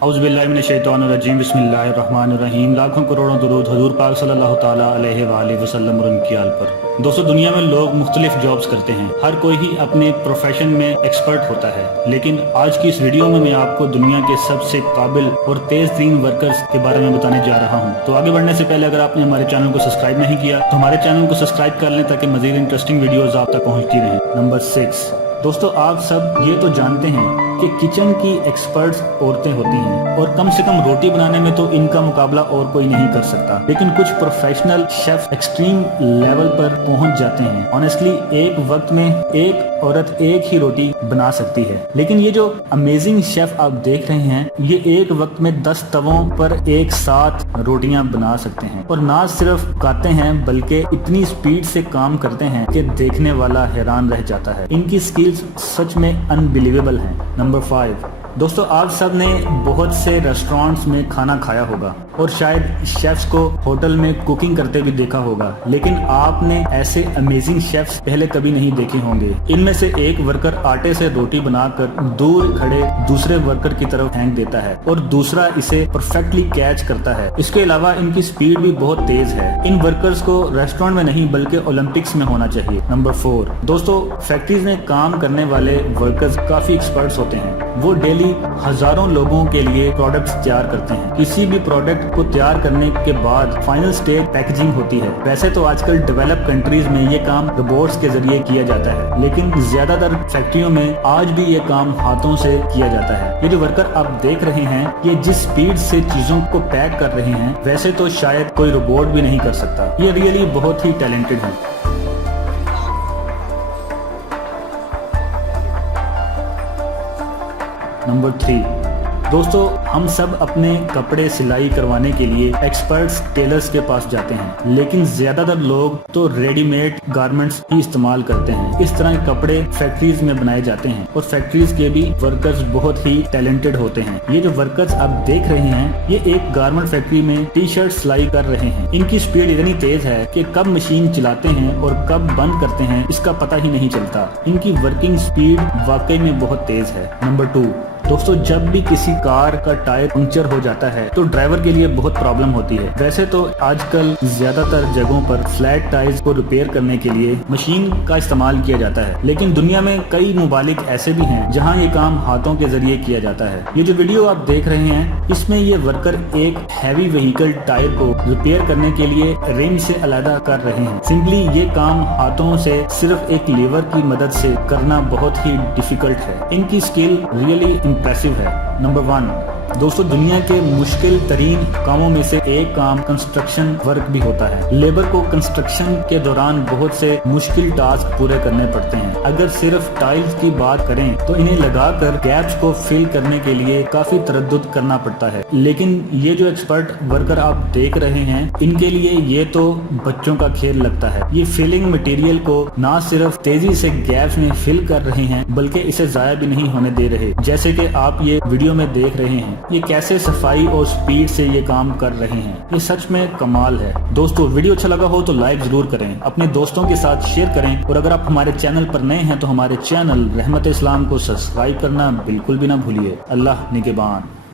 औज़ुबिल्लाहिमिनश्शैतानिर्रजीम बिस्मिल्लाहिर्रहमानिर्रहीम। लाखों करोड़ों दुरूद हुजूर पाक सल्लल्लाहु ताला अलैहि वसल्लम और उनकी आल पर। दोस्तों, दुनिया में लोग मुख्तलिफ जॉब्स करते हैं, हर कोई ही अपने प्रोफेशन में एक्सपर्ट होता है। लेकिन आज की इस वीडियो में मैं आपको दुनिया के सबसे काबिल और तेज तरीन वर्कर्स के बारे में बताने जा रहा हूँ। तो आगे बढ़ने से पहले अगर आपने हमारे चैनल को सब्सक्राइब नहीं किया तो हमारे चैनल को सब्सक्राइब कर लें ताकि मजीद इंटरेस्टिंग वीडियोज आप तक पहुँचती रहें। नंबर 6, दोस्तों आप सब ये तो जानते हैं कि किचन की एक्सपर्ट्स औरतें होती हैं और कम से कम रोटी बनाने में तो इनका मुकाबला और कोई नहीं कर सकता। लेकिन कुछ प्रोफेशनल शेफ एक्सट्रीम लेवल पर पहुंच जाते हैं। ऑनेस्टली एक वक्त में एक औरत एक ही रोटी बना सकती है, लेकिन ये जो अमेजिंग शेफ आप देख रहे हैं ये एक वक्त में 10 तवों पर एक साथ रोटियां बना सकते हैं। और ना सिर्फ पकाते हैं बल्कि इतनी स्पीड से काम करते हैं कि देखने वाला हैरान रह जाता है। इनकी स्किल्स सच में अनबिलीवेबल हैं। नंबर 5, दोस्तों आप सब ने बहुत से रेस्टोरेंट्स में खाना खाया होगा और शायद शेफ्स को होटल में कुकिंग करते भी देखा होगा, लेकिन आपने ऐसे अमेजिंग शेफ्स पहले कभी नहीं देखे होंगे। इनमें से एक वर्कर आटे से रोटी बनाकर दूर खड़े दूसरे वर्कर की तरफ फेंक देता है और दूसरा इसे परफेक्टली कैच करता है। इसके अलावा इनकी स्पीड भी बहुत तेज है। इन वर्कर्स को रेस्टोरेंट में नहीं बल्कि ओलंपिक्स में होना चाहिए। नंबर 4, दोस्तों फैक्ट्रीज में काम करने वाले वर्कर्स काफी एक्सपर्ट्स होते हैं। वो डेली हजारों लोगों के लिए प्रोडक्ट्स तैयार करते हैं। किसी भी प्रोडक्ट को तैयार करने के बाद फाइनल स्टेज पैकेजिंग होती है। वैसे तो आजकल डेवलप कंट्रीज में ये काम रोबोट्स के जरिए किया जाता है, लेकिन ज्यादातर फैक्ट्रियों में आज भी ये काम हाथों से किया जाता है। ये जो वर्कर आप देख रहे हैं ये जिस स्पीड से चीजों को पैक कर रहे हैं वैसे तो शायद कोई रोबोट भी नहीं कर सकता। ये रियली बहुत ही टैलेंटेड है। नंबर 3, दोस्तों हम सब अपने कपड़े सिलाई करवाने के लिए एक्सपर्ट्स टेलर्स के पास जाते हैं, लेकिन ज्यादातर लोग तो रेडीमेड गारमेंट्स ही इस्तेमाल करते हैं। इस तरह के कपड़े फैक्ट्रीज में बनाए जाते हैं और फैक्ट्रीज के भी वर्कर्स बहुत ही टैलेंटेड होते हैं। ये जो वर्कर्स आप देख रहे हैं ये एक गारमेंट फैक्ट्री में टी-शर्ट सिलाई कर रहे हैं। इनकी स्पीड इतनी तेज है कि कब मशीन चलाते हैं और कब बंद करते हैं इसका पता ही नहीं चलता। इनकी वर्किंग स्पीड वाकई में बहुत तेज है। नंबर 2, दोस्तों जब भी किसी कार का टायर पंक्चर हो जाता है तो ड्राइवर के लिए बहुत प्रॉब्लम होती है। वैसे तो आजकल ज्यादातर जगहों पर फ्लैट टायर्स को रिपेयर करने के लिए मशीन का इस्तेमाल किया जाता है, लेकिन दुनिया में कई मुमालिक ऐसे भी हैं जहां ये काम हाथों के जरिए किया जाता है। ये जो वीडियो आप देख रहे हैं इसमें ये वर्कर एक हैवी व्हीकल टायर को रिपेयर करने के लिए रिम से अलग कर रहे हैं। सिंपली ये काम हाथों से सिर्फ एक लीवर की मदद से करना बहुत ही डिफिकल्ट है। इनकी स्किल रियली इम्प्रेसिव है। नंबर 1, दोस्तों दुनिया के मुश्किल तरीन कामों में से एक काम कंस्ट्रक्शन वर्क भी होता है। लेबर को कंस्ट्रक्शन के दौरान बहुत से मुश्किल टास्क पूरे करने पड़ते हैं। अगर सिर्फ टाइल्स की बात करें तो इन्हें लगाकर गैप्स को फिल करने के लिए काफी तरद्दुद करना पड़ता है, लेकिन ये जो एक्सपर्ट वर्कर आप देख रहे हैं इनके लिए ये तो बच्चों का खेल लगता है। ये फिलिंग मटेरियल को ना सिर्फ तेजी से गैप्स में फिल कर रहे हैं बल्कि इसे जाया भी नहीं होने दे रहे, जैसे कि आप ये वीडियो में देख रहे हैं। ये कैसे सफाई और स्पीड से ये काम कर रहे हैं, ये सच में कमाल है। दोस्तों वीडियो अच्छा लगा हो तो लाइक जरूर करें, अपने दोस्तों के साथ शेयर करें और अगर आप हमारे चैनल पर नए हैं तो हमारे चैनल रहमत इस्लाम को सब्सक्राइब करना बिल्कुल भी ना भूलिए। अल्लाह निगहबान।